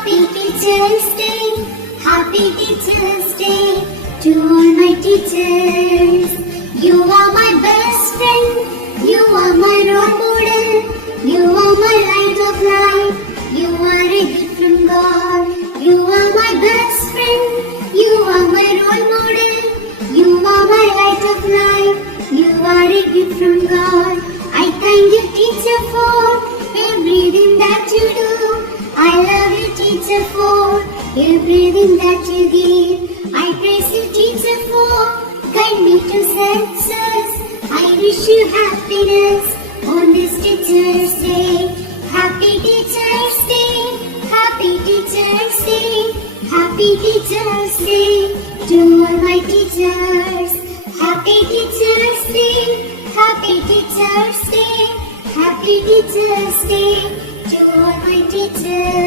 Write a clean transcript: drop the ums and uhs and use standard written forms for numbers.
Happy Teachers Day, Happy Teachers Day to all my teachers. You are my best friend, you are my role model, you are my light of life, you are a gift from God. You are my best friend, you are my role model, you are my light of life, you are a gift from God. I thank you, teacher, for everything that you do. I love you, teacher, for everything that you give. I praise you, teacher, for guide me to success. I wish you happiness on this Teacher's Day. Happy Teacher's Day, Happy Teacher's Day, Happy Teacher's Day to all my teachers. Happy Teacher's Day, Happy Teacher's Day, Happy Teacher's Day to all my teachers.